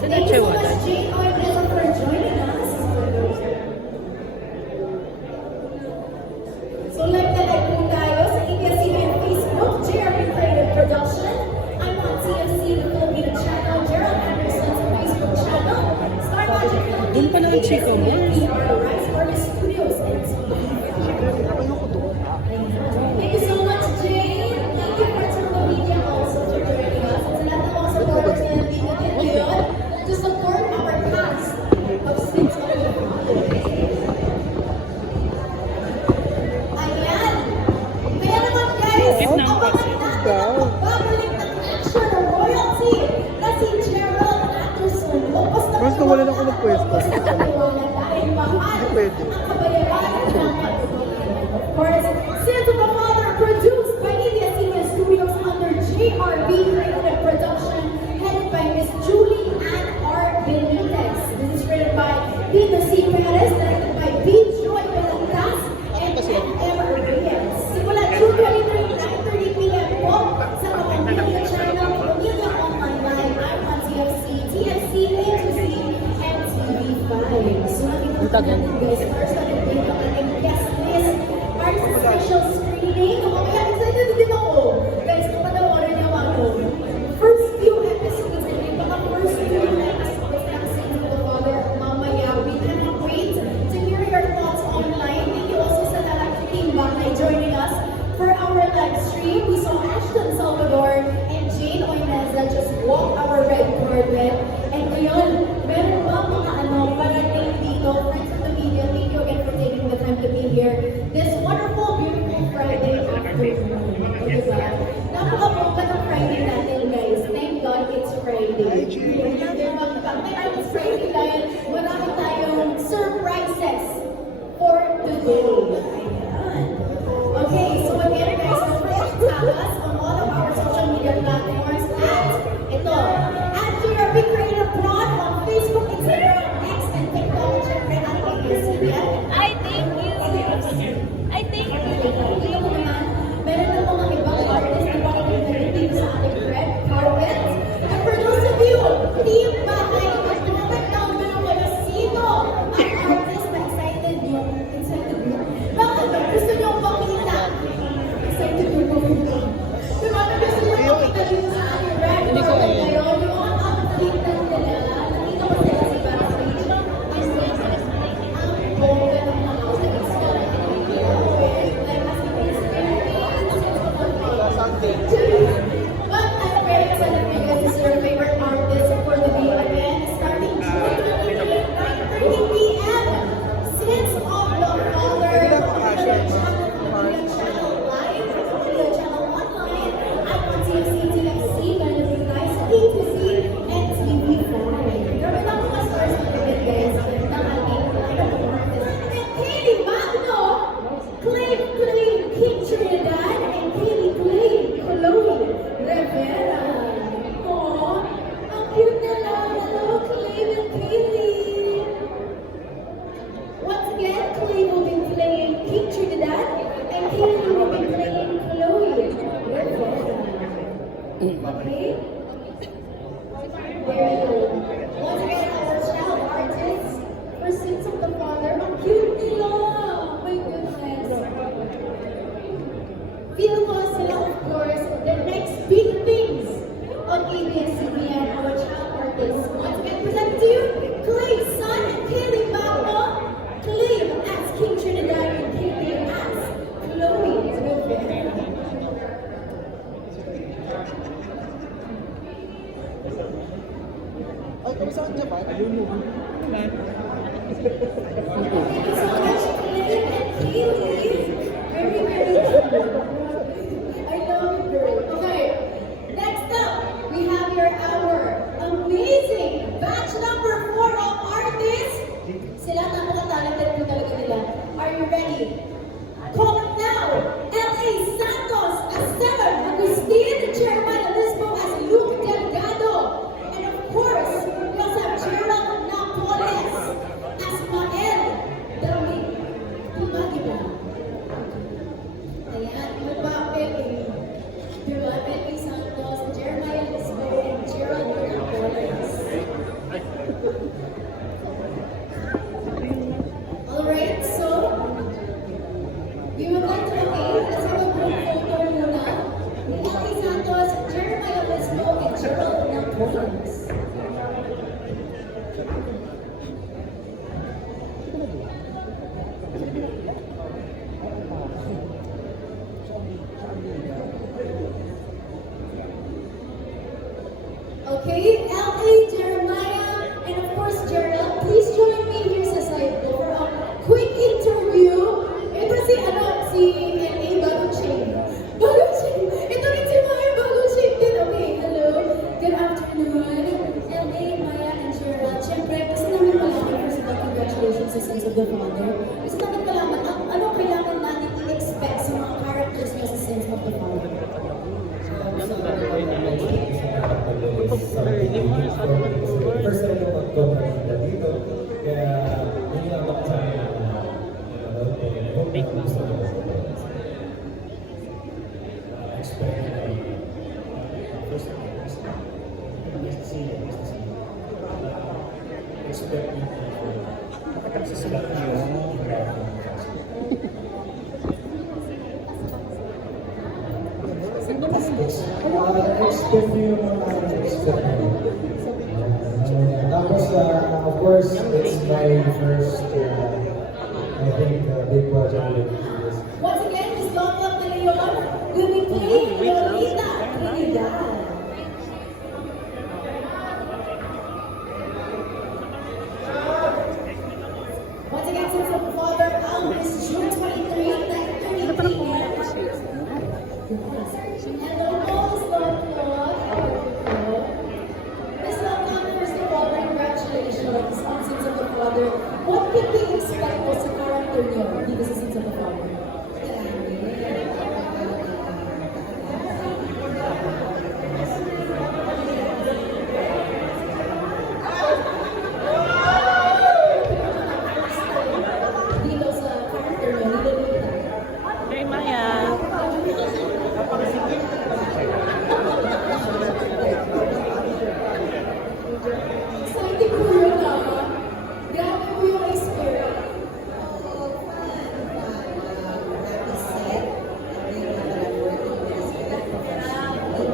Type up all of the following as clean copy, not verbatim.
Thank you so much, Jane Oibreza, for joining us. So, like po tayo sa ABS-CBN Facebook, JRP Creative Production. I'm on TFC, the Filipino channel, Gerald Anderson sa Facebook channel, Star Magic Philippines, Doon pa na ang chika mo. Rise Artist Studios, and thank you so much, Jane. Thank you for some of the media also for joining us. At sa lahat ng mga supporters na nandito din ngayon to support our cast of Six of the Ayan. Kaya naman guys, abangan natin ang pagbabalik ng action ng royalty na si Gerald Anderson. Basta wala na ako ng pwesto. Dahil mahal Pwede. ang kabayaran ng of course, Sins of the Father, produced by ABS-CBN Studios under JRB Creative Production, headed by Miss Julie Ann R. Benitez. This is written by Dino C. Perez, directed by B. Joy Belantas, and M. Reyes. Simula June 23, 9:30 p.m. po sa Kapamilya Channel, Pamilya Online, I'm on TFC, TFC, A2C, and TV5. So, nakikita natin guys, first on the ating guest list, our special screening. Kaya excited din ako. Guys, kapatawarin niyo ako. First few episodes, baka first few episodes ng Sins of the Father, mamaya, we cannot wait to hear your thoughts online. Thank you also sa lahat ng team bahay joining us for our live stream. We saw Ashton Salvador and Jane Oineza just walk our red carpet. And ngayon, meron ba mga parating dito, friends of the media, thank you again for taking the time to be here. This wonderful, beautiful Friday afternoon. Diba? Napaka-boka ng Friday natin, guys. Thank God it's Friday. Kaya it's Friday dahil marami tayong surprises for today. Ayan. Okay, so again, guys, don't forget to tag us on all of our social media platforms at JRP Creative Prod on Facebook, Instagram, X, and TikTok. Siyempre, at ABS-CBN. I thank you. I thank you. Hindi mo naman, meron na mga ibang artists na baka dito sa ating red carpet. And for those of you, team bahay, comment down below kayo sino ang artist na excited nyo. Bakit? Gusto nyo makita? Excited nyo makita? Diba na gusto nyo makita dito sa ating red carpet ngayon? Yung mga outfit na nila, nakita ko sila sa backstage. Ang bongga ng mga outfits ko. But I'm very excited because this is your favorite artist for the day again, starting June 28, 9:30 p.m. Sins of the Father, channel live, channel online, at on TFC, TFC, Benedict Guys, A2C, and TV5. Grabe lang mga stars na natin guys ng ating lineup of artists. And Kaylee Magno, Clay King Trinidad, and Kaylee Clay Chloe Rivera. Aww, ang cute nila. Hello, Clay and Kaylee. Once again, Clay will be playing King Trinidad, and Kaylee will be playing Chloe Rivera. Okay? There you go. Once again, our child artists for Sins of the Father. Ang cute nila! My goodness. Feel ko sila, of course, the next big things on ABS-CBN, our child artists. Once again, present to you, Clay's son and Kaylee Magno. Clay as King Trinidad and Kaylee as Chloe Rivera. Ay, kami saan dyan ba? Ayun mo. Thank you so much, Clay and Kaylee. Very, very good. I love you, girl. Okay, next up, we have your our amazing batch number 4 of artists. Sila napaka-talented po talaga nila. Are you ready? Call it now! L.A. Santos as Seven, Agustin Chairman Lisbo as Luke Delgado, and of course, we also have Gerald Napoles as Mael Dumadiba. Ayan, mabapit eh. Diba? L.A. Santos, Jeremiah Lisbo, and Gerald Napoles. the Father. Gusto namin malaman, ano kailangan natin i-expect sa mga characters niya sa Sins of the Father? First time ko magkomenta dito, kaya yun yung ako sa expect nyo yung mga expect nyo. Tapos, of course, it's my first, I think, big project with this. Once again, Miss Longlock de Leon will be playing Lolita Trinidad. Once again, Sins of the Father out is June 23, 9:30 p.m. Hello po, Miss Longlock. Miss Longlock, first of all, congratulations on Sins of the Father. What can we expect po sa character niyo dito sa Sins of the Father? Dito sa character niyo, ni Lolita. Kay Maya. Exciting po yun, ah. Grabe po yung experience.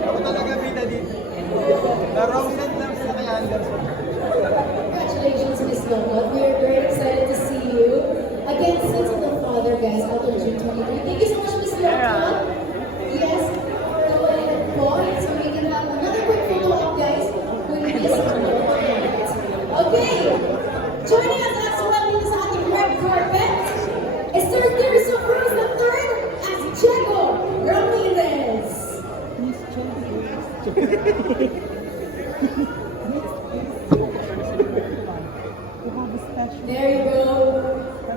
Ako talaga bida dito. Na-roasted lang sila kay Anderson. Congratulations, Miss Longlock. We are very excited to see you. Again, Sins of the Father, guys, out on June 23. Thank you so much, Miss Longlock. Yes, go ahead point so we can have another quick photo up, guys, with Miss Longlock. Okay, joining us as well dito sa ating red carpet is Sir Tirso Cruz III as Diego Ramirez. There you go.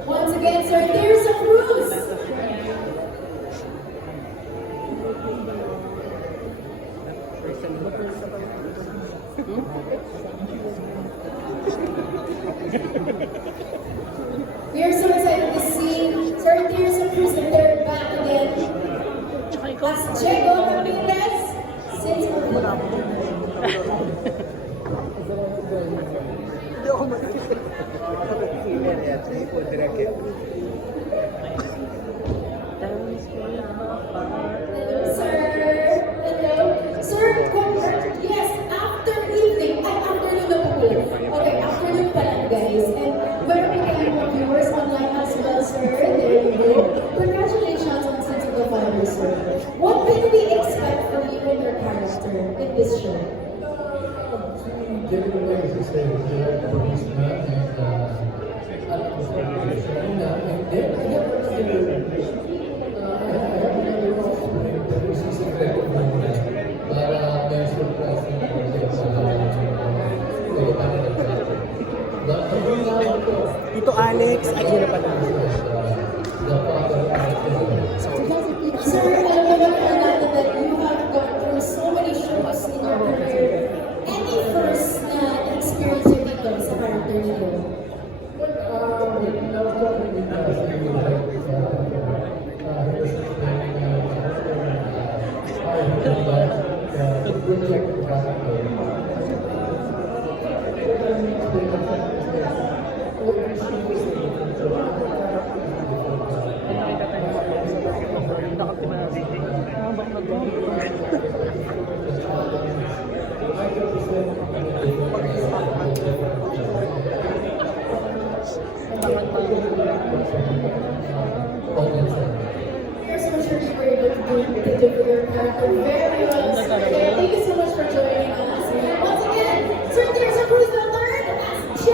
Once again, Sir Tirso Cruz. We are so excited to see Sir Tirso Cruz III back again as Diego Ramirez. Sins of the Father. Hindi ako makikita. Hello, sir. Hello. Sir, yes, after evening, ay, afternoon na po. Okay, afternoon pa lang, guys. And meron din kayong mga viewers online as well, sir. There you go. Congratulations on Sins of the Father, sir. What can we expect from you and your character in this show? Give it away, as I say, produce that, Tito Alex, ay yun na pala. Sir, alam naman po natin that you have gone through so many shows in your career. Any first na experience nyo dito sa character niyo? Here's so much for you were able to do for your character very well. Thank you so much for joining us. Once again, Sir Tirso Cruz III as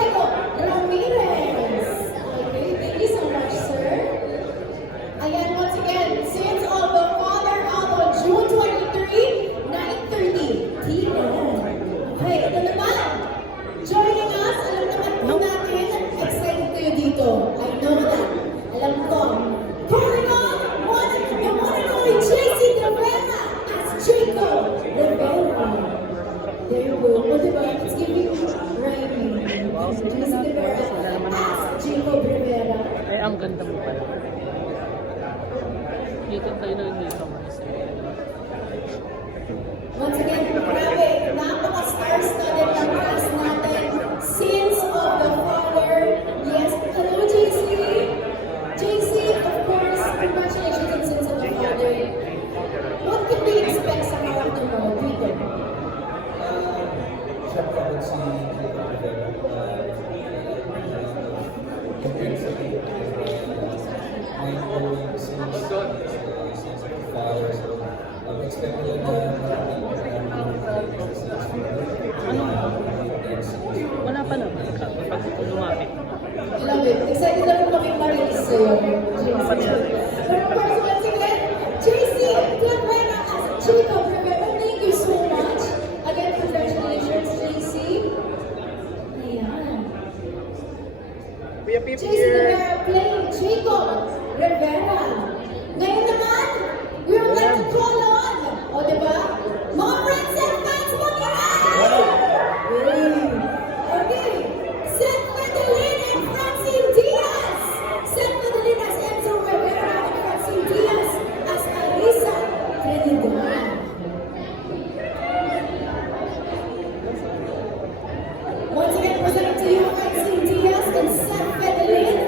Ganda mo pala. Dito tayo na newcomers. Once again, grabe, napaka-star-studded ng cast natin. Scenes of the Father. Yes, hello JC. JC, of course, congratulations on Scenes of the Father. What can we expect sa character mo dito? Siyempre ako si Kiko Rivera. Compared sa Kiko my role since father, so expect nila na Wala pa naman. Pag lumapit. Love it. Excited na po kami marinig sa'yo. Pero of course, once again, JC Rivera as Jacob Rivera. Thank you so much. Again, congratulations, JC. Ayan. Kuya Pip JC Rivera playing Jacob Rivera. Ngayon naman, we would like to call on, o diba? Mga friends and fans mo Okay. Seth Medellin and Francine Diaz. Seth Medellin as Enzo Rivera and Francine Diaz as Alisa Trinidad. Once again, presenting to you Francine Diaz and Seth Medellin.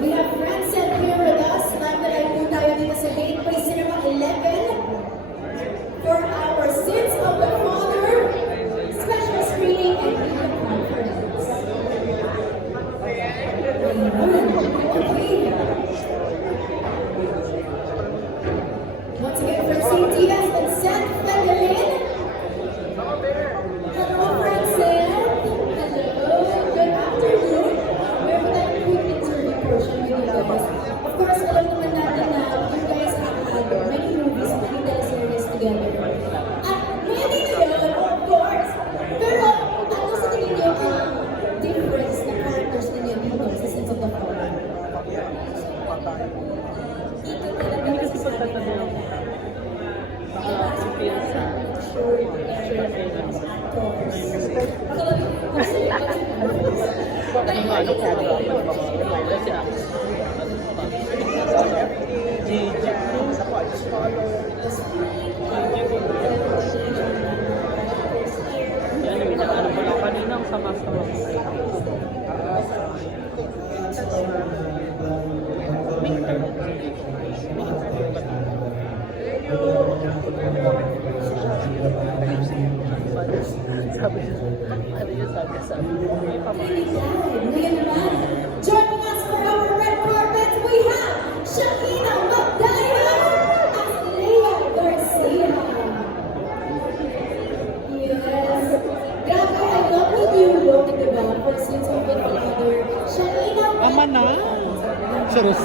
We have Francine here with us. Nagdalay po tayo dito sa Gateway Cinema 11 for our Sins of the Father special screening and video conference. Okay. Once again, Francine Diaz and Seth Medellin. Hello, Francine. Hello. Good afternoon. Meron tayong quick interview portion with you guys. Of course, alam naman natin na you guys have had many movies, many teleseries together. At pwede yun, of course. Pero, ano sa tingin niyo ang difference na characters ninyo dito sa Sins of the Father? Hindi kasi pagtatabi lang. Si Pilsa. Sure na kayo lang. Ano ko? Wala siya. Gigi. Yan, ano pala kanina ang sama-sama. Sabi niya, ano yun sabi? May pamahal. Ngayon naman, joining us for our red carpet, we have Shakina Magdaya as Leia Garcia. Yes. Grabe, I love the new look, diba? For Sins of the Father. Shakina Ama na! Serious.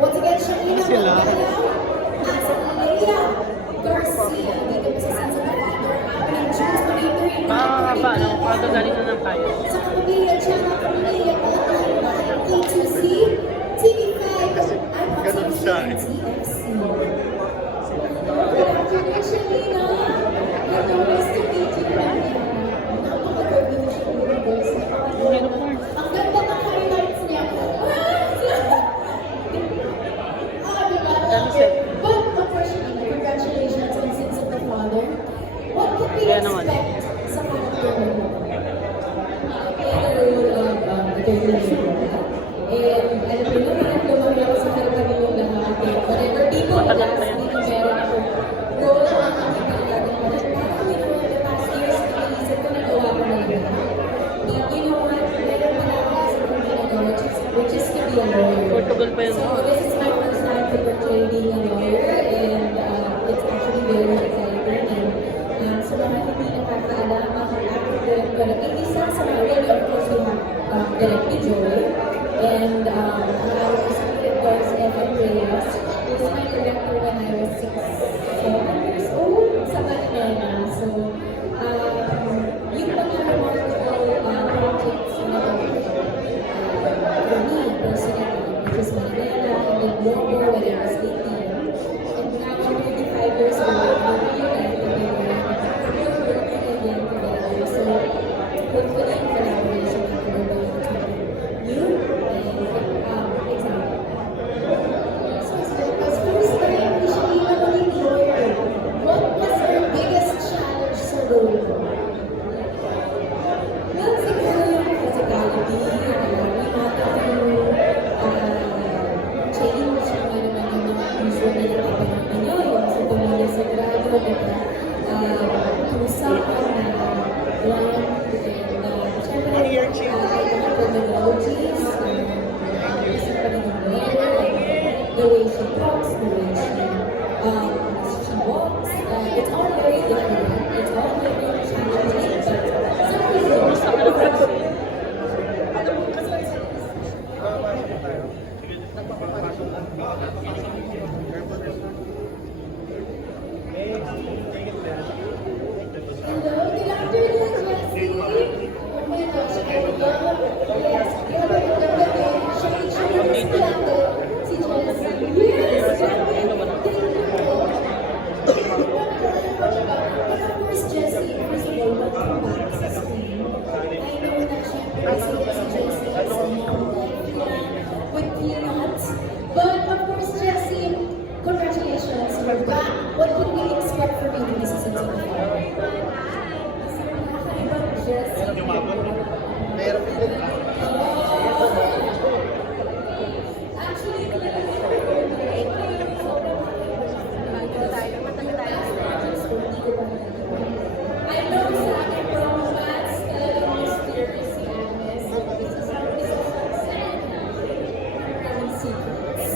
Once again, Shakina Sila. Magdaya as Leia Garcia. Dito po sa Sins of the Father, happening June 23, Paano? Paano galing na ng kayo? sa Kapamilya Channel, Kapamilya Online, A2C, TV5, IPTV, and TFC. Good afternoon, Shalina. Hello, nice to meet you. Napakaganda na siya ng voice niya. Ang ganda ng highlights niya. Diba? But unfortunately, congratulations on Sins of the Father. What can we expect sa character mo? And alam mo naman, lumami ako sa harapan ninyong lahat. Whatever people will ask me kung meron ako role na makikita ko. Parang naman the past years, iniisip ko nagawa ko na yun. But you know what? Meron pala ako sa kung ginagawa, which is to be a lawyer. Portugal pa yun. So this is my first time to portray being a lawyer, and it's actually very exciting. And sa mga hindi nakakaalam, ang actor director, isa sa mga role, of course, we have directed Joy. And our secret was Evan Reyes. He was my director when I was 7 years old sa Manila. So, yung mga remarkable projects na for me personally, which is Manila, and then Logo when I was 18. And now I'm 25 years old, we're reunited together. medyo nilalaban ninyo, yung sa Pamilya Sagrado, diba? Kumusakan na one, and syempre, ay mga terminologies, isa pa rin yung the way she talks, the way she walks, it's all very different. It's all very challenging, but something Hello, good afternoon, Jessie. Oh my gosh, I love, yes, grabe ang ganda din. Siya yung splendid, si Jessie. Yes, grabe. Thank you po. But of course, Jessie, first of all, welcome back sa screen. I know na syempre, si Jessie is a mom with peanuts. But of course, Jessie, congratulations, you're back. What can we expect from you this season of I know sa akin romance, talagang mysterious si Agnes. This is secrets.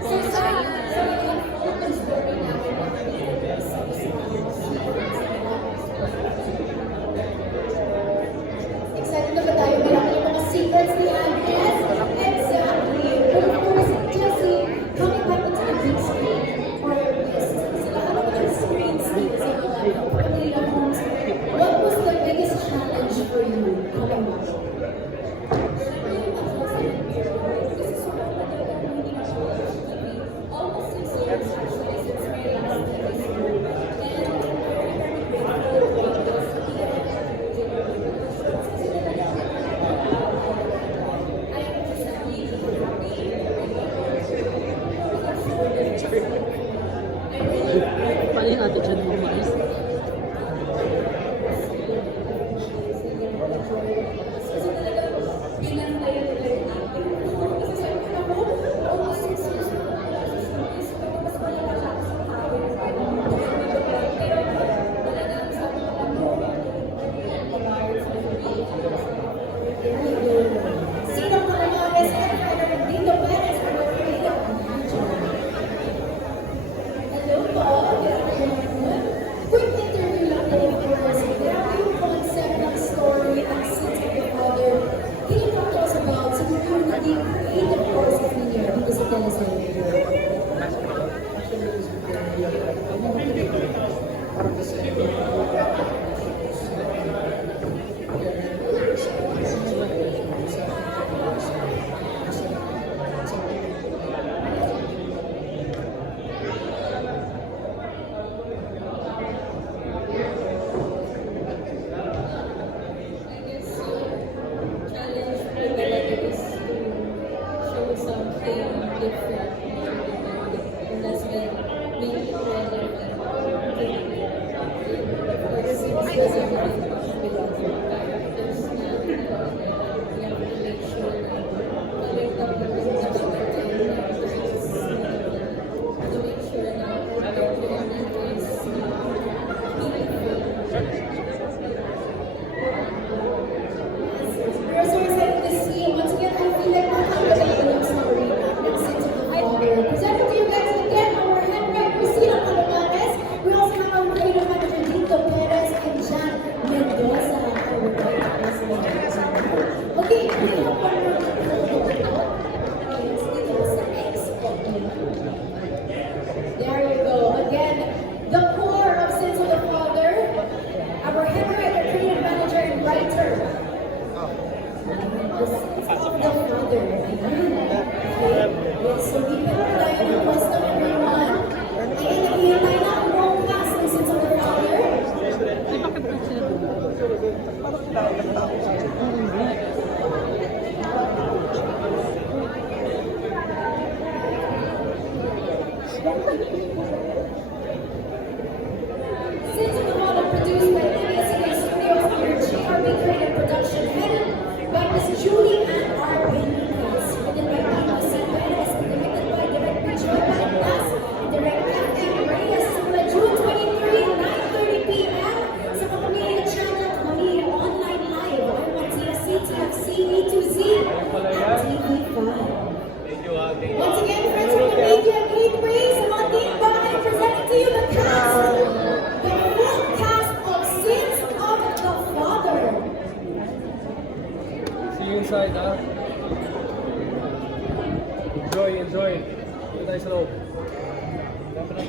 So sa unfold story namin, makikita sa excited na ba tayo bilang yung mga secrets ni Agnes? Exactly. But of course, Jessie, coming back into the big screen, or yes, sa lahat ng mga screens dito sa mga Pamilya Homes, what was the biggest challenge for you coming back? Almost 6 years actually since my last episode. And I'm very grateful Paano yung attitude mo, Mars? kasi talaga pinantay nila yung acting ko. Kasi sabi ko ako, almost 6 years na ako nag-showcase. Pero mas malala siya ako sa power. Pero talagang sabi ko lang, sino ka naman is dito Perez or Rita? Hello po, good afternoon. Quick interview lang po of course. Grabe yung concept ng story at Sins of the Father. Can you talk to us about siguro yung naging creative process ninyo dito sa teleserye? I guess challenge for talaga is to show something different and that's why make it relevant to the because it's a responsibility of characters na we have to make sure na talagang representation to make sure na everyone is meaningful. We're so excited to see. Once again, I feel like nakakagaling yung story ng Sins of the Father. Presenting to you guys again, our head right, Cristina Palomares. We also have our creative manager, Dito Perez, and Jan Mendoza. Our writers. Okay, we have one more to yes, dito sa export. There you go. Again, the core of Sins of the Father. Our head writer, creative manager, and writer. The Sins of the Father. Ayan. Okay. Yes, so we have tayo ng question everyone. Ayan, naghihintay na ang buong cast ng Sins of the Father. Di ba kapag sila doon? Sins of the Father produced by ABS-CBN Studios under GRB Creative Production, headed by Miss Julie Ann R. Benitez, written by Dino C. Perez, directed by Director Joy Enjoy, enjoy. Dito tayo sa loob. Ganda ng